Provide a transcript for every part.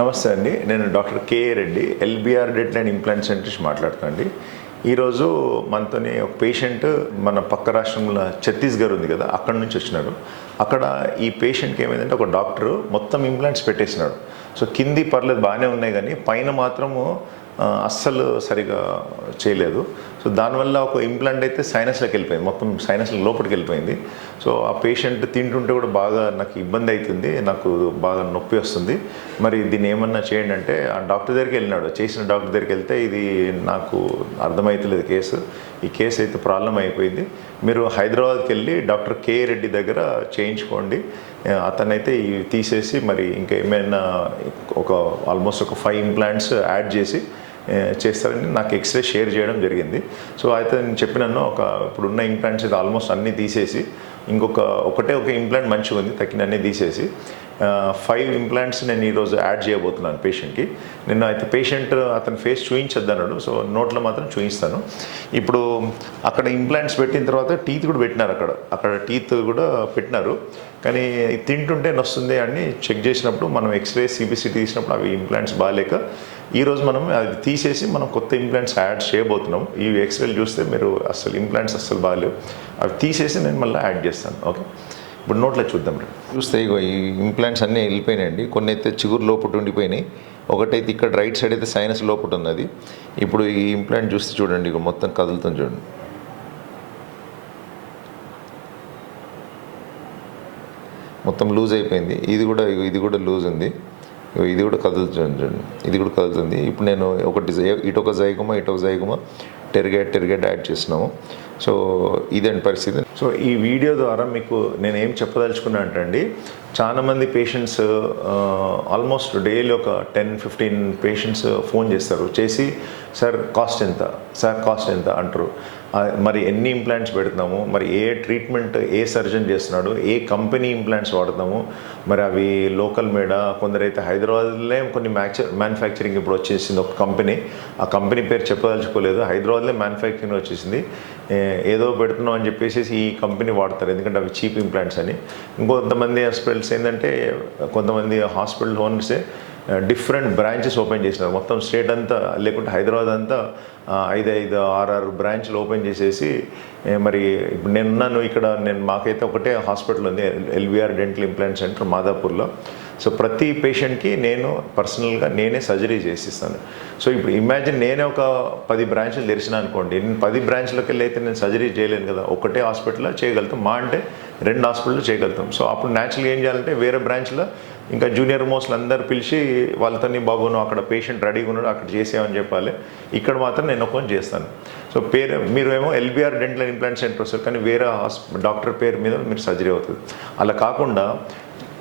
నమస్తే అండి, నేను doctor K Reddy, LBR dental and implant centre మాట్లాడుతానండి. ఈరోజు మనతోని ఒక పేషెంట్ మన పక్క రాష్ట్రంలో ఛత్తీస్గఢ్ ఉంది కదా, అక్కడ నుంచి వచ్చినాడు. అక్కడ ఈ పేషెంట్కి ఏమైందంటే ఒక డాక్టరు మొత్తం ఇంప్లాంట్స్ పెట్టేసినాడు. సో కింది పర్లేదు బాగానే ఉన్నాయి, కానీ పైన మాత్రము అస్సలు సరిగా చేయలేదు. సో దానివల్ల ఒక ఇంప్లాంట్ అయితే సైనస్లోకి వెళ్ళిపోయింది, మొత్తం సైనస్ లోపలికి వెళ్ళిపోయింది. సో ఆ పేషెంట్ తింటుంటే కూడా బాగా నాకు ఇబ్బంది అవుతుంది, నాకు బాగా నొప్పి వస్తుంది, మరి దీన్ని ఏమన్నా చేయండి అంటే ఆ డాక్టర్ దగ్గరికి వెళ్ళినాడు. చేసిన డాక్టర్ దగ్గరికి వెళ్తే ఇది నాకు అర్థమవుతలేదు కేసు, ఈ కేసు అయితే ప్రాబ్లం అయిపోయింది, మీరు హైదరాబాద్కి వెళ్ళి డాక్టర్ కే రెడ్డి దగ్గర చేయించుకోండి, అతనైతే ఇవి తీసేసి మరి ఇంకా ఏమైనా ఆల్మోస్ట్ ఒక 5 ఇంప్లాంట్స్ యాడ్ చేసి చేస్తారని నాకు ఎక్స్రే షేర్ చేయడం జరిగింది. సో అయితే నేను చెప్పినాను, ఇప్పుడున్న ఇంప్లాంట్స్ అయితే ఆల్మోస్ట్ అన్నీ తీసేసి ఒకటే ఒక ఇంప్లాంట్ మంచిగా ఉంది, తక్కిన అన్నీ తీసేసి 5 ఇంప్లాంట్స్ నేను ఈరోజు యాడ్ చేయబోతున్నాను పేషెంట్కి. నేను అయితే పేషెంట్ అతని ఫేస్ చూపించొద్దన్నాడు, సో నోట్లో మాత్రం చూపిస్తాను. ఇప్పుడు అక్కడ ఇంప్లాంట్స్ పెట్టిన తర్వాత టీత్ కూడా పెట్టినారు, అక్కడ టీత్ కూడా పెట్టినారు, కానీ తింటుంటే నొస్తుంది అని చెక్ చేసినప్పుడు మనం ఎక్స్రే సిబిసి తీసినప్పుడు అవి ఇంప్లాంట్స్ బాగాలేక ఈరోజు మనం అది తీసేసి మనం కొత్త ఇంప్లాంట్స్ యాడ్ చేయబోతున్నాం. ఈ ఎక్స్రేలు చూస్తే మీరు ఇంప్లాంట్స్ అస్సలు బాగాలేవు, అవి తీసేసి నేను మళ్ళీ యాడ్ చేస్తాను. ఓకే, ఇప్పుడు నోట్లో చూద్దాం. చూస్తే ఇగో ఈ ఇంప్లాంట్స్ అన్నీ వెళ్ళిపోయినాయండి, కొన్ని అయితే చిగురు లోపల ఉండిపోయినాయి, ఒకటైతే ఇక్కడ రైట్ సైడ్ అయితే సైనస్ లోపల ఉన్నది. ఇప్పుడు ఈ ఇంప్లాంట్ చూస్తే చూడండి, ఇక మొత్తం కదులుతుంది చూడండి, మొత్తం లూజ్ అయిపోయింది. ఇది కూడా లూజ్ ఉంది, ఇది కూడా కదులుతుంది చూడండి, ఇది కూడా కదులుతుంది. ఇప్పుడు నేను ఇటొక జైగోమా టెరిగేట్ యాడ్ చేస్తున్నాము. సో ఇదండి పరిస్థితి. సో ఈ వీడియో ద్వారా మీకు నేను ఏం చెప్పదలుచుకున్నా అంటే, చాలామంది పేషెంట్స్ ఆల్మోస్ట్ డైలీ ఒక 10-15 పేషెంట్స్ ఫోన్ చేస్తారు, చేసి సార్ కాస్ట్ ఎంత అంటారు. మరి ఎన్ని ఇంప్లాంట్స్ పెడుతున్నాము, మరి ఏ ట్రీట్మెంట్ ఏ సర్జన్ చేస్తున్నాడు, ఏ కంపెనీ ఇంప్లాంట్స్ వాడుతున్నాము, మరి అవి లోకల్ మేడా, కొందరైతే హైదరాబాద్లో కొన్ని మ్యానుఫ్యాక్చరింగ్ ఇప్పుడు వచ్చేసింది ఒక కంపెనీ, ఆ కంపెనీ పేరు చెప్పదలుచుకోలేదు, హైదరాబాద్లో మ్యానుఫ్యాక్చరింగ్ వచ్చేసింది, ఏదో పెడుతున్నాం అని చెప్పేసి ఈ కంపెనీ వాడతారు, ఎందుకంటే అవి చీప్ ఇంప్లాంట్స్ అని. ఇంకొంతమంది హాస్పిటల్స్ ఏంటంటే, కొంతమంది హాస్పిటల్ ఓనర్సే డిఫరెంట్ బ్రాంచెస్ ఓపెన్ చేసినారు, మొత్తం స్టేట్ అంతా లేకుంటే హైదరాబాద్ అంతా 5-6 బ్రాంచ్లు ఓపెన్ చేసేసి, మరి ఇప్పుడు నేనున్నాను ఇక్కడ, మాకైతే ఒకటే హాస్పిటల్ ఉంది, ఎల్బిఆర్ డెంటల్ ఇంప్లాంట్ సెంటర్ మాదాపూర్లో. సో ప్రతి పేషెంట్కి నేను పర్సనల్గా నేనే సర్జరీ చేసిస్తాను. సో ఇప్పుడు ఇమాజిన్ నేనే ఒక 10 బ్రాంచ్లు తెరిచిన అనుకోండి, నేను 10 బ్రాంచ్లకు వెళ్ళి అయితే నేను సర్జరీ చేయలేను కదా, ఒకటే హాస్పిటల్లో చేయగలుగుతాం, మా అంటే 2 హాస్పిటల్లో చేయగలుగుతాం. సో అప్పుడు న్యాచురల్గా ఏం చేయాలంటే, వేరే బ్రాంచ్లో ఇంకా జూనియర్ మోస్ట్లు అందరు పిలిచి వాళ్ళతోని, బాబు నువ్వు అక్కడ పేషెంట్ రెడీగా ఉన్నాడు అక్కడ చేసామని చెప్పాలి, ఇక్కడ మాత్రం నేను ఒకని చేస్తాను. సో మీరు ఏమో ఎల్బిఆర్ డెంటల్ ఇంప్లాంట్ సెంటర్ వస్తారు, కానీ వేరే డాక్టర్ పేరు మీద మీరు సర్జరీ అవుతుంది. అలా కాకుండా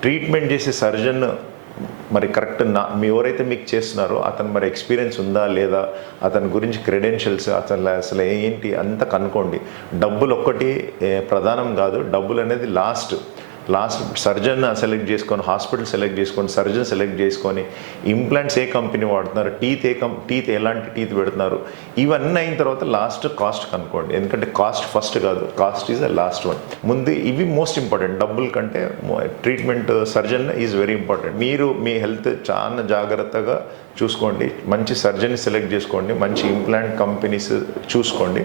ట్రీట్మెంట్ చేసే సర్జన్ మరి కరెక్ట్ ఎవరైతే మీకు చేస్తున్నారో అతను మరి ఎక్స్పీరియన్స్ ఉందా లేదా, అతని గురించి క్రెడెన్షియల్స్, అసలు ఏంటి అంతా కనుక్కోండి. డబ్బులు ఒక్కటి ప్రధానం కాదు, డబ్బులు అనేది లాస్ట్ సర్జన్ సెలెక్ట్ చేసుకొని, హాస్పిటల్ సెలెక్ట్ చేసుకొని, సర్జన్ సెలెక్ట్ చేసుకొని, ఇంప్లాంట్స్ ఏ కంపెనీ వాడుతున్నారు, టీత్ ఎలాంటి టీత్ పెడుతున్నారు, ఇవన్నీ అయిన తర్వాత లాస్ట్ కాస్ట్ కనుక్కోండి. ఎందుకంటే కాస్ట్ ఫస్ట్ కాదు, cost is the last one. ముందు ఇవి మోస్ట్ ఇంపార్టెంట్, డబ్బుల కంటే treatment surgeon is very important. మీరు మీ హెల్త్ చాలా జాగ్రత్తగా చూసుకోండి, మంచి సర్జన్ని సెలెక్ట్ చేసుకోండి, మంచి ఇంప్లాంట్ కంపెనీస్ చూసుకోండి,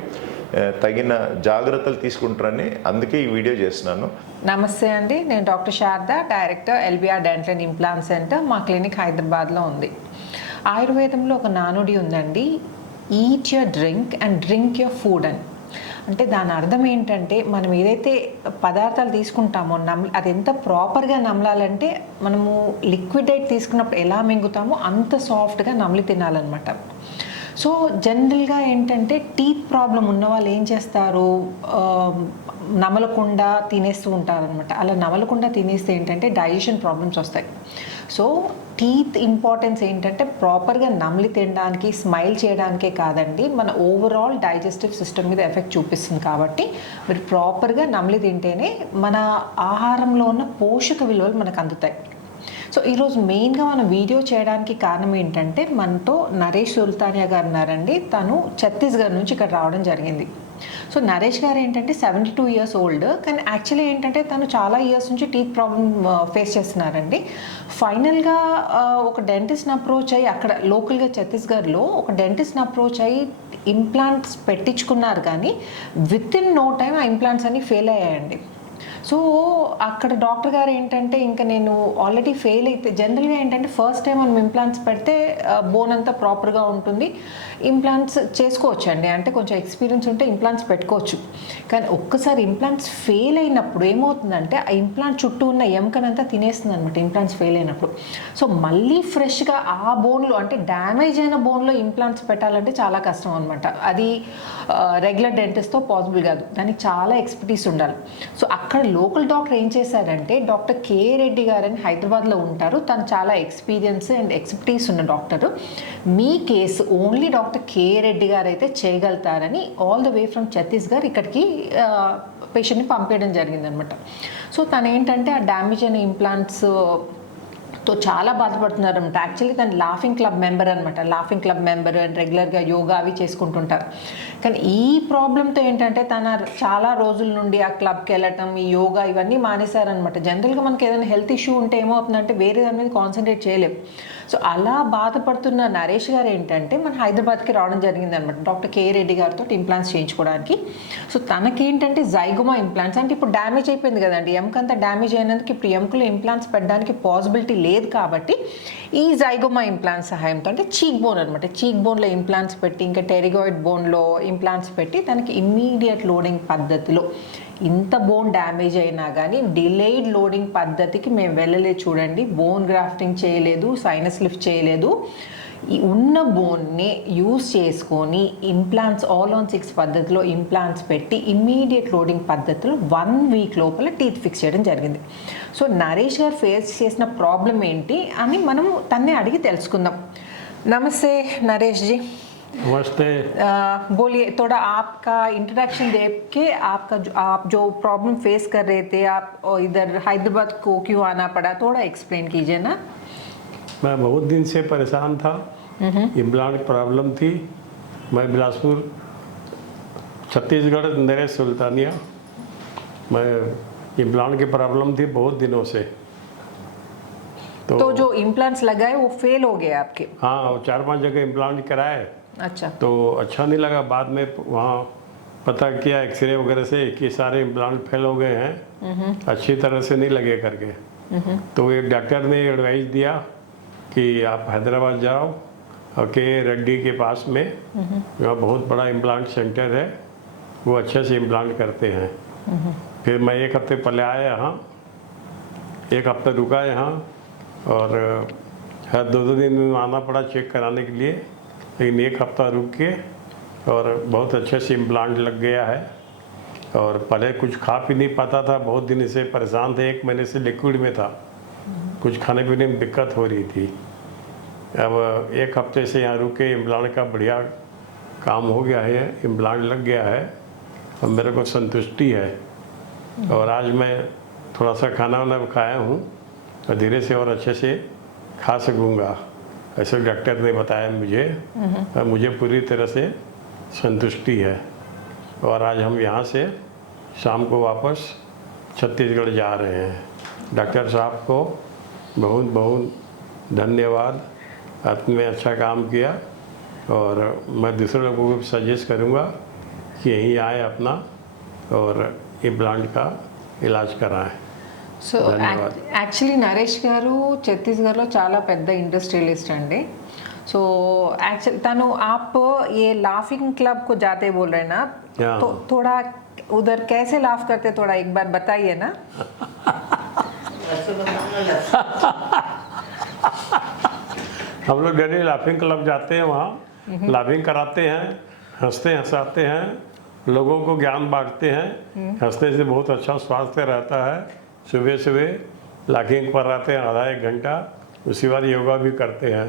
తగిన జాగ్రత్తలు తీసుకుంటారని అందుకే ఈ వీడియో చేస్తున్నాను. నమస్తే అండి, నేను doctor Sharada, director LBR dental and implant centre. మా క్లినిక్ హైదరాబాద్లో ఉంది. ఆయుర్వేదంలో ఒక నానుడి ఉందండి, eat your drink and drink your food అని. అంటే దాని అర్థం ఏంటంటే, మనం ఏదైతే పదార్థాలు తీసుకుంటామో అది ఎంత ప్రాపర్గా నమలాలంటే, మనము లిక్విడ్ డైట్ తీసుకున్నప్పుడు ఎలా మింగుతామో అంత సాఫ్ట్గా నమిలి తినాలన్నమాట. సో జనరల్గా ఏంటంటే, టీత్ ప్రాబ్లం ఉన్న వాళ్ళు ఏం చేస్తారు, నమలకుండా తినేస్తూ ఉంటారనమాట. అలా నమలకుండా తినేస్తే ఏంటంటే డైజెషన్ ప్రాబ్లమ్స్ వస్తాయి. సో టీత్ ఇంపార్టెన్స్ ఏంటంటే, ప్రాపర్గా నమిలి తినడానికి, స్మైల్ చేయడానికే కాదండి, మన ఓవరాల్ డైజెస్టివ్ సిస్టమ్ మీద ఎఫెక్ట్ చూపిస్తుంది. కాబట్టి మీరు ప్రాపర్గా నమిలి తింటేనే మన ఆహారంలో ఉన్న పోషక విలువలు మనకు అందుతాయి. సో ఈరోజు మెయిన్గా మనం వీడియో చేయడానికి కారణం ఏంటంటే, మనతో నరేష్ సుల్తానియా గారు ఉన్నారండి. తను ఛత్తీస్గఢ్ నుంచి ఇక్కడ రావడం జరిగింది. సో నరేష్ గారు ఏంటంటే 72 ఇయర్స్ ఓల్డ్, కానీ యాక్చువల్లీ ఏంటంటే తను చాలా ఇయర్స్ నుంచి టీత్ ప్రాబ్లమ్ ఫేస్ చేస్తున్నారండి. ఫైనల్గా ఒక డెంటిస్ట్ని అప్రోచ్ అయ్యి, అక్కడ లోకల్గా ఛత్తీస్గఢ్లో ఒక డెంటిస్ట్ని అప్రోచ్ అయ్యి ఇంప్లాంట్స్ పెట్టించుకున్నారు, కానీ విత్ ఇన్ నో టైం ఆ ఇంప్లాంట్స్ అన్ని ఫెయిల్ అయ్యాయండి. సో అక్కడ డాక్టర్ గారు ఏంటంటే, ఇంకా నేను ఆల్రెడీ ఫెయిల్ అయితే, జనరల్గా ఏంటంటే ఫస్ట్ టైం మనం ఇంప్లాంట్స్ పెడితే బోన్ అంతా ప్రాపర్గా ఉంటుంది, ఇంప్లాంట్స్ చేసుకోవచ్చు అండి, అంటే కొంచెం ఎక్స్పీరియన్స్ ఉంటే ఇంప్లాంట్స్ పెట్టుకోవచ్చు. కానీ ఒక్కసారి ఇంప్లాంట్స్ ఫెయిల్ అయినప్పుడు ఏమవుతుందంటే ఆ ఇంప్లాంట్ చుట్టూ ఉన్న ఎముకనంతా తినేస్తుంది అనమాట ఇంప్లాంట్స్ ఫెయిల్ అయినప్పుడు. సో మళ్ళీ ఫ్రెష్గా ఆ బోన్లో, అంటే డ్యామేజ్ అయిన బోన్లో ఇంప్లాంట్స్ పెట్టాలంటే చాలా కష్టం అనమాట. అది రెగ్యులర్ డెంటిస్ట్తో పాసిబుల్ కాదు, దానికి చాలా ఎక్స్పర్టీస్ ఉండాలి. సో అక్కడ లోకల్ డాక్టర్ ఏం చేశారంటే, డాక్టర్ కే రెడ్డి గారు అని హైదరాబాద్లో ఉంటారు, తను చాలా ఎక్స్పీరియన్స్ అండ్ ఎక్స్పర్టీస్ ఉన్న డాక్టరు. మీ case only doctor K Reddy గారు అయితే చేయగలుగుతారని all the way from Chhattisgarh ఇక్కడికి పేషెంట్ని పంపించడం జరిగిందనమాట. సో తను ఏంటంటే ఆ డ్యామేజ్ అయిన ఇంప్లాంట్స్ తో చాలా బాధపడుతున్నారు అనమాట. యాక్చువల్లీ తను లాఫింగ్ క్లబ్ మెంబర్ అనమాట, లాఫింగ్ క్లబ్ మెంబర్ అండ్ రెగ్యులర్గా యోగా అవి చేసుకుంటుంటారు. కానీ ఈ ప్రాబ్లంతో ఏంటంటే తన చాలా రోజుల నుండి ఆ క్లబ్కి వెళ్ళటం, ఈ యోగా ఇవన్నీ మానేశారనమాట. జనరల్గా మనకి ఏదైనా హెల్త్ ఇష్యూ ఉంటే ఏమవుతుందంటే వేరే దాని మీద కాన్సన్ట్రేట్ చేయలేము. సో అలా బాధపడుతున్న నరేష్ గారు ఏంటంటే మన హైదరాబాద్కి రావడం జరిగింది అనమాట, డాక్టర్ కే రెడ్డి గారితో ఇంప్లాంట్స్ చేయించుకోవడానికి. సో తనకేంటంటే జైగోమా ఇంప్లాంట్స్, అంటే ఇప్పుడు డ్యామేజ్ అయిపోయింది కదండి ఎముకంతా, డ్యామేజ్ అయినందుకు ఇప్పుడు ఎముకలో ఇంప్లాంట్స్ పెట్టడానికి పాసిబిలిటీ లేదు. కాబట్టి ఈ జైగోమా ఇంప్లాంట్స్ సహాయంతో, అంటే చీక్ బోన్ అనమాట, చీక్ బోన్లో ఇంప్లాంట్స్ పెట్టి, ఇంకా టెరిగాయిడ్ బోన్లో ఇంప్లాంట్స్ పెట్టి తనకి ఇమ్మీడియట్ లోడింగ్ పద్ధతిలో, ఇంత బోన్ డ్యామేజ్ అయినా కానీ డిలేడ్ లోడింగ్ పద్ధతికి మేము వెళ్ళలేదు చూడండి. బోన్ గ్రాఫ్టింగ్ చేయలేదు, సైనస్ లిఫ్ట్ చేయలేదు, ఈ ఉన్న బోన్ని యూస్ చేసుకొని ఇంప్లాంట్స్ ఆల్ ఆన్ 6 పద్ధతిలో ఇంప్లాంట్స్ పెట్టి ఇమ్మీడియట్ లోడింగ్ పద్ధతిలో 1 వీక్ లోపల టీత్ ఫిక్స్ చేయడం జరిగింది. సో నరేష్ గారు ఫేస్ చేసిన ప్రాబ్లం ఏంటి అని మనం తన్నే అడిగి తెలుసుకుందాం. నమస్తే నరేష్ जी, नमस्ते। बोलिए, थोड़ा आपका इंट्रोडक्शन दे के आप जो प्रॉब्लम फेस कर रहे थे, आप इधर हैदराबाद को क्यों आना पड़ा, थोड़ा एक्सप्लेन कीजिए ना। मैं बहुत दिन से परेशान था, इम्प्लांट प्रॉब्लम थी। मैं बिलासपुर छत्तीसगढ़ नरेश सुल्तानिया, मैं इम्प्लांट की प्रॉब्लम थी बहुत दिनों से। तो जो इम्प्लांट्स लगाए वो फेल हो गए आपके? हाँ, 4-5 जगह इम्प्लांट कराए, अच्छा। तो अच्छा नहीं लगा। बाद में वहाँ पता किया एक्सरे वगैरह से कि सारे इम्प्लांट फेल हो गए हैं, अच्छी तरह से नहीं लगे करके। तो एक डॉक्टर ने एडवाइस दिया कि आप हैदराबाद जाओ, और के रेड्डी के पास में वहाँ बहुत बड़ा इम्प्लांट सेंटर है, वो अच्छे से इम्प्लांट करते हैं। फिर मैं 1 हफ्ते पहले आया यहाँ, 1 हफ्ता रुका यहाँ, और हर 2-2 दिन में आना पड़ा चेक कराने के लिए, लेकिन 1 हफ्ता रुक के और बहुत अच्छे से इम्प्लांट लग गया है। और पहले कुछ खा पी नहीं पाता था, बहुत दिन से परेशान थे, 1 महीने से लिक्विड में था, कुछ खाने पीने में दिक्कत हो रही थी। अब 1 हफ्ते से यहाँ रुक के इम्प्लांट का बढ़िया काम हो गया है, इम्प्लांट लग गया है और मेरे को संतुष्टि है। और आज मैं थोड़ा सा खाना वाना खाया हूँ और धीरे से और अच्छे से खा सकूँगा, ऐसे डॉक्टर ने बताया मुझे, और मुझे पूरी तरह से संतुष्टि है। और आज हम यहाँ से शाम को वापस छत्तीसगढ़ जा रहे हैं। डॉक्टर साहब को बहुत बहुत धन्यवाद, आपने अच्छा काम किया, और मैं दूसरे लोगों को सजेस्ट करूँगा कि यहीं आए अपना और इम्प्लांट का इलाज कराएं। సో యాక్చువల్లీ నరేష్ గారు ఛత్తీస్గఢ్లో చాలా పెద్ద ఇండస్ట్రియలిస్ట్ అండి. సో एक्चुअली तनु आप ये लाफिंग क्लब को जाते बोल रहे हैं ना, तो थोड़ा उधर कैसे लाफ करते, थोड़ा एक बार बताइए ना। हम लोग डेली लाफिंग क्लब जाते हैं, वहाँ लाफिंग कराते हैं, हंसते हंसाते हैं, लोगों को ज्ञान बांटते हैं। हंसने से बहुत अच्छा स्वास्थ्य रहता है। सुबह सुबह लाफिंग पर आते हैं, आधा 1 घंटा, उसी बार योगा भी करते हैं,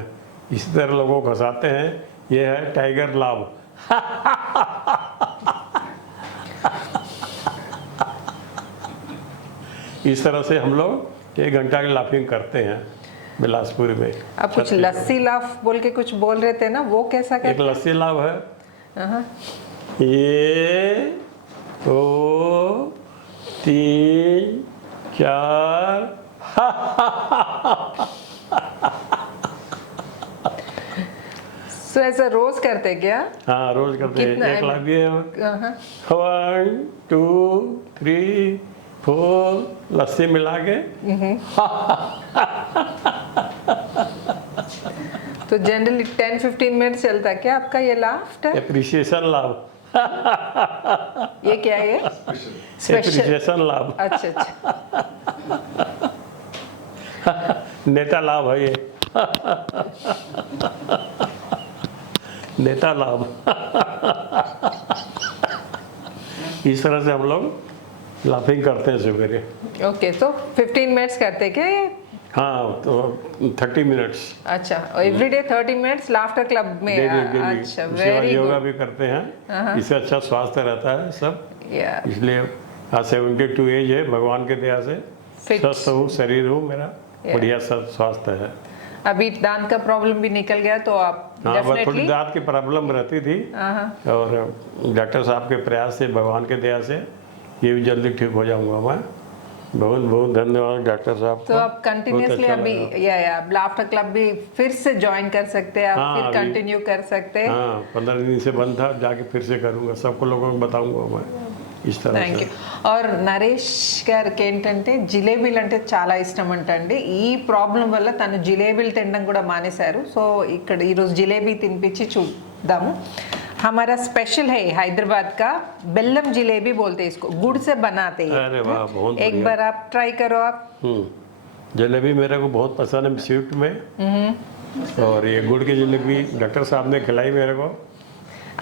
इसी तरह लोगों को हंसाते हैं। ये है टाइगर लाभ। इस तरह से हम लोग 1 घंटा की लाफिंग करते हैं बिलासपुर में। आप कुछ लस्सी लाफ बोल के कुछ बोल रहे थे ना, वो कैसा एक करते? लस्सी लाभ है, 1 2 3 4 सो ऐसा रोज करते क्या? हाँ रोज करते हैं, कितना? 1 लाख दिए हम। हाँ। 1 2 3 4 लस्सी मिला के। तो जनरली 10-15 मिनट चलता क्या आपका ये लाफ्टर? एप्रिसिएशन लाभ, ये क्या है? स्पेशल। एप्रिसिएशन लाभ, अच्छा अच्छा। नेता लाभ है ये। नेता लाभ। इस तरह से हम लोग लाफिंग करते हैं सवेरे। ओके, तो 15 मिनट्स करते क्या ये? हाँ तो 30 मिनट्स अच्छा, एवरीडे 30 मिनट्स लाफ्टर क्लब में? डेली अच्छा, उसके बाद वेरी योगा गुड। भी करते हैं, इससे अच्छा स्वास्थ्य रहता है सब। या इसलिए आज 72 एज है, भगवान के दया से Fit. स्वस्थ हूँ, शरीर हूँ मेरा बढ़िया सब स्वास्थ्य है। अभी दांत का प्रॉब्लम भी निकल गया तो आप हाँ बस थोड़ी डेफिनेटली। दांत की प्रॉब्लम रहती थी, और डॉक्टर साहब के प्रयास से, भगवान के दया से ये भी जल्दी ठीक हो जाऊंगा मैं। बहुत बहुत धन्यवाद डॉक्टर साहब तो को। आप कंटिन्यूसली बहुत अच्छा अभी लगा। या लाफ्टर क्लब भी फिर से ज्वाइन कर सकते हैं आप, हाँ, फिर अभी- कंटिन्यू कर सकते हैं। हाँ 15 दिन से बंद था, जाके फिर से करूँगा, सबको लोगों को बताऊंगा मैं इस तरह థ్యాంక్ से। యూ. ఆర్ నరేష్ గారికి ఏంటంటే జిలేబీలు అంటే చాలా ఇష్టం అంటండి. ఈ ప్రాబ్లం వల్ల తను జిలేబీలు తినడం కూడా మానేశారు. సో ఇక్కడ ఈరోజు జిలేబీ తినిపించి చూద్దాము. हमारा स्पेशल है हैदराबाद का बेल्लम जिलेबी बोलते हैं इसको, गुड़ से बनाते हैं. अरे वाह, बहुत एक बढ़िया। बार आप ट्राई करो आप. जलेबी मेरे को बहुत पसंद है स्वीट में, और ये गुड़ की जलेबी डॉक्टर साहब ने खिलाई मेरे को।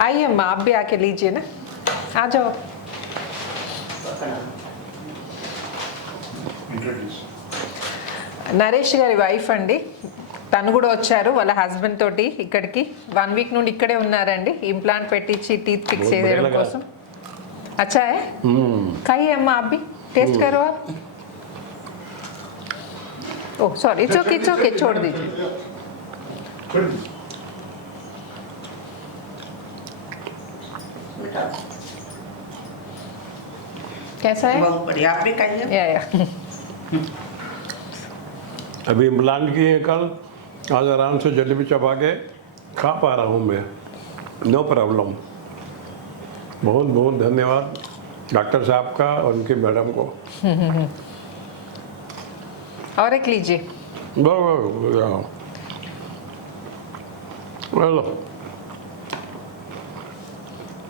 आइए अम्मा, आप भी आके लीजिए ना, आ जाओ. నరేష్ గారి వైఫ్ అండి, తను కూడా వచ్చారు వాళ్ళ హస్బెండ్ తోటి ఇక్కడికి. 1 వీక్ నుండి ఇక్కడే ఉన్నారండి, ఇంప్లాంట్ పెట్టించి టీత్ ఫిక్స్ बहुत చేయడం बढ़िया लगा। కోసం. अच्छा है, खाइए अम्मा, आप भी टेस्ट करो आप. ओह सॉरी, इट्स ओके, छोड़ दीजिए. कैसा है? बहुत बढ़िया, आप भी खाइए। या अभी इम्प्लांट किए कल, आज आराम से जलेबी चबा के खा पा रहा हूँ मैं, नो प्रॉब्लम। बहुत बहुत धन्यवाद डॉक्टर साहब का और उनकी मैडम को। और एक लीजिए. लो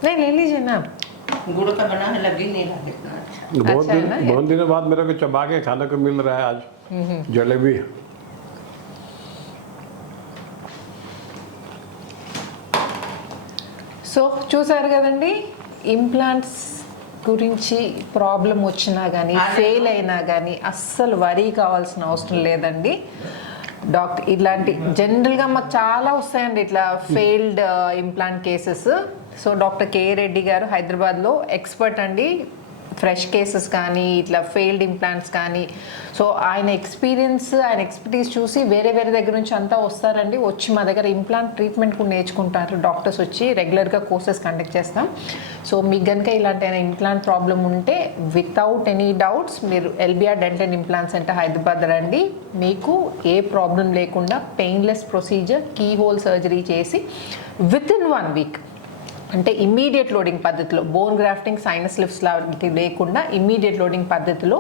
नहीं, ले लीजिए ना. गुड़ का बना है, लग ही नहीं रहा इतना अच्छा। बहुत अच्छा है दिन ना ये? बहुत दिनों बाद मेरे को चबा के खाने को मिल रहा है आज जलेबी। సో చూసారు కదండి, ఇంప్లాంట్స్ గురించి ప్రాబ్లం వచ్చినా కానీ ఫెయిల్ అయినా కానీ అస్సలు వరీ కావాల్సిన అవసరం లేదండి. డాక్టర్ ఇలాంటి జనరల్గా మాకు చాలా వస్తాయండి ఇట్లా failed implant cases. So doctor K Reddy గారు హైదరాబాద్లో ఎక్స్పర్ట్ అండి, ఫ్రెష్ కేసెస్ కానీ ఇట్లా ఫెయిల్డ్ ఇంప్లాంట్స్ కానీ. సో ఆయన ఎక్స్పీరియన్స్, ఆయన ఎక్స్పర్టీస్ చూసి వేరే వేరే దగ్గర నుంచి అంతా వస్తారండి, వచ్చి మా దగ్గర ఇంప్లాంట్ ట్రీట్మెంట్ కూడా నేర్చుకుంటారు. డాక్టర్స్ వచ్చి రెగ్యులర్గా కోర్సెస్ కండక్ట్ చేస్తాం. సో మీకు కనుక ఇలాంటి ఇంప్లాంట్ ప్రాబ్లం ఉంటే వితౌట్ ఎనీ డౌట్స్ మీరు LBR dental implant centre Hyderabad రండి. మీకు ఏ ప్రాబ్లం లేకుండా painless procedure, keyhole surgery చేసి విత్ ఇన్ 1 వీక్, అంటే ఇమ్మీడియట్ లోడింగ్ పద్ధతిలో, బోన్ గ్రాఫ్టింగ్, సైనస్ లిఫ్ట్స్ లాంటివి లేకుండా ఇమ్మీడియట్ లోడింగ్ పద్ధతిలో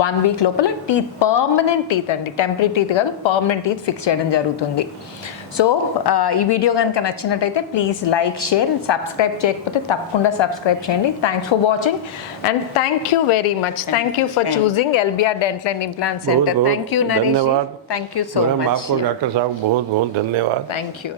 1 వీక్ లోపల టీత్, పర్మనెంట్ టీత్ అండి, టెంపరీ టీత్ కాదు, పర్మనెంట్ టీత్ ఫిక్స్ చేయడం జరుగుతుంది. సో ఈ వీడియో కనుక నచ్చినట్టయితే please like, share and subscribe చేయకపోతే తప్పకుండా సబ్స్క్రైబ్ చేయండి. Thanks for watching and thank you very much. Thank you for choosing LBR dental and implant centre. बहुत థ్యాంక్ యూ నరేష్, धन्यवाद thank you so madam, much. आपको doctor साहब बहुत बहुत धन्यवाद। Thank you.